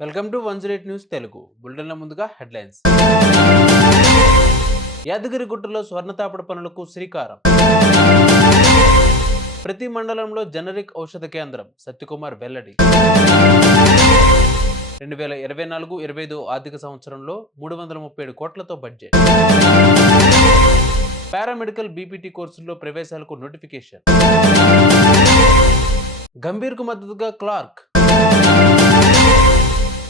Welcome to 108 news Telugu బులెటిన్ల ముందుగా headlines. యాదగిరిగుట్టలో స్వర్ణతాపడ పనులకు శ్రీకారం. ప్రతి మండలంలో జనరిక్ ఔషధ కేంద్రం సత్యకుమార్ వెల్లడి. 2024-25 ఆర్థిక సంవత్సరంలో 337 కోట్లతో బడ్జెట్. పారామెడికల్ బీపీటీ కోర్సుల్లో ప్రవేశాలకు నోటిఫికేషన్. గంభీర్కు మద్దతుగా క్లార్క్.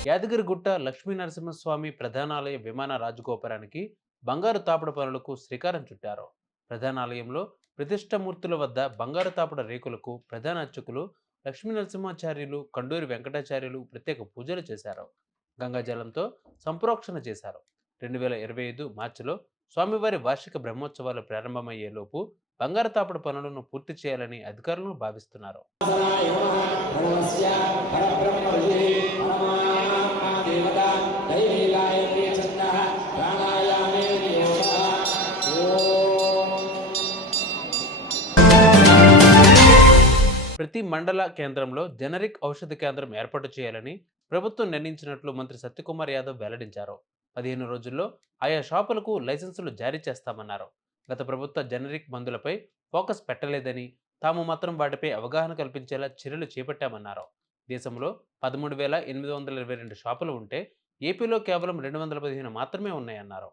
యాదగిరిగుట్ట లక్ష్మీ నరసింహస్వామి ప్రధానాలయ విమాన రాజగోపురానికి బంగారు తాపడ పనులకు శ్రీకారం చుట్టారు. ప్రధానాలయంలో ప్రతిష్టమూర్తుల వద్ద బంగారు తాపడ రేకులకు ప్రధాన అర్చకులు లక్ష్మీ నరసింహాచార్యులు, కండూరి వెంకటాచార్యులు ప్రత్యేక పూజలు చేశారు. గంగాజలంతో సంప్రోక్షణ చేశారు. 2025 మార్చిలో స్వామివారి వార్షిక బ్రహ్మోత్సవాలు ప్రారంభమయ్యేలోపు బంగారు తాపడ పనులను పూర్తి చేయాలని అధికారులు భావిస్తున్నారు. ప్రతి మండల కేంద్రంలో జనరిక్ ఔషధ కేంద్రం ఏర్పాటు చేయాలని ప్రభుత్వం నిర్ణయించినట్లు మంత్రి సత్యకుమార్ యాదవ్ వెల్లడించారు. 15 రోజుల్లో ఆయా షాపులకు లైసెన్సులు జారీ చేస్తామన్నారు. గత ప్రభుత్వ జనరిక్ మందులపై ఫోకస్ పెట్టలేదని, తాము మాత్రం వాటిపై అవగాహన కల్పించేలా చర్యలు చేపట్టామన్నారు. దేశంలో 13,822 షాపులు ఉంటే ఏపీలో కేవలం 215 మాత్రమే ఉన్నాయన్నారు.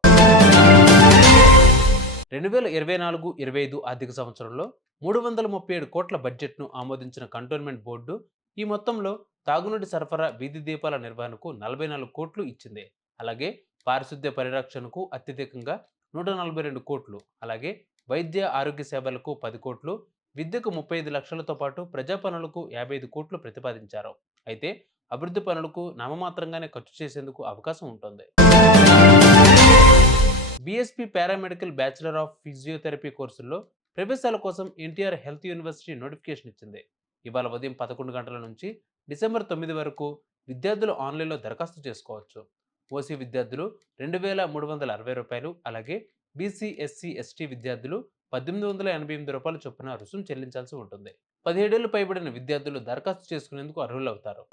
2024-25 ఆర్థిక సంవత్సరంలో 337 కోట్ల బడ్జెట్ను ఆమోదించిన కంటోన్మెంట్ బోర్డు ఈ మొత్తంలో తాగునీటి సరఫరా, వీధి దీపాల నిర్వహణకు 44 కోట్లు ఇచ్చింది. అలాగే పారిశుద్ధ్య పరిరక్షణకు అత్యధికంగా 142 కోట్లు, అలాగే వైద్య ఆరోగ్య సేవలకు 10 కోట్లు, విద్యకు 35 లక్షలతో పాటు ప్రజా పనులకు 55 కోట్లు ప్రతిపాదించారు. అయితే అభివృద్ధి పనులకు నామమాత్రంగానే ఖర్చు చేసేందుకు అవకాశం ఉంటుంది. BSP paramedical bachelor of physiotherapy కోర్సుల్లో ప్రవేశాల కోసం ఎన్టీఆర్ హెల్త్ యూనివర్సిటీ నోటిఫికేషన్ ఇచ్చింది. ఇవాళ ఉదయం 11 గంటల నుంచి డిసెంబర్ 9 వరకు విద్యార్థులు ఆన్లైన్లో దరఖాస్తు చేసుకోవచ్చు. ఓసీ విద్యార్థులు 2,360 రూపాయలు, అలాగే బీసీ, ఎస్సీ, ఎస్టీ విద్యార్థులు 1,888 రూపాయల చొప్పున రుసుము చెల్లించాల్సి ఉంటుంది. 17 ఏళ్లు పైబడిన విద్యార్థులు దరఖాస్తు చేసుకునేందుకు అర్హులవుతారు.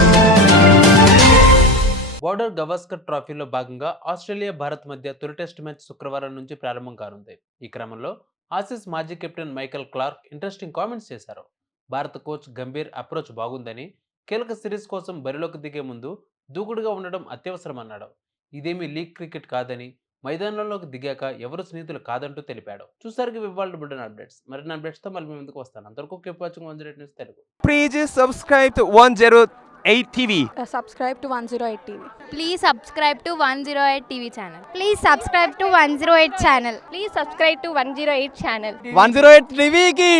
బోర్డర్ గవాస్కర్ ట్రోఫీలో భాగంగా ఆస్ట్రేలియా, భారత్ మధ్య తొలి టెస్ట్ మ్యాచ్ శుక్రవారం నుంచి ప్రారంభం కానుంది. ఈ క్రమంలో ఆసీస్ మాజీ captain Michael Clarke interesting comments చేశారు. భారత కోచ్ గంభీర్ అప్రోచ్ బాగుందని, కీలక సిరీస్ కోసం బరిలోకి దిగే ముందు దూకుడుగా ఉండడం అత్యవసరమన్నాడు. ఇదేమీ లీగ్ క్రికెట్ కాదని, మైదానంలోకి దిగాక ఎవరు స్నేహితులు కాదంటూ తెలిపాడు. చూసారుగా ఇవాళ బుల్టన్ అప్డేట్స్. మరిన్ని అప్డేట్స్తో మళ్ళీ మీ ముందుకు వస్తాను. అంతవరకు keep watching 108 news Telugu. Please subscribe to 108 TV. Subscribe to 108 TV. Please subscribe to 108 TV channel. Please subscribe to 108 channel. Please subscribe to 108 channel. 108 TV ki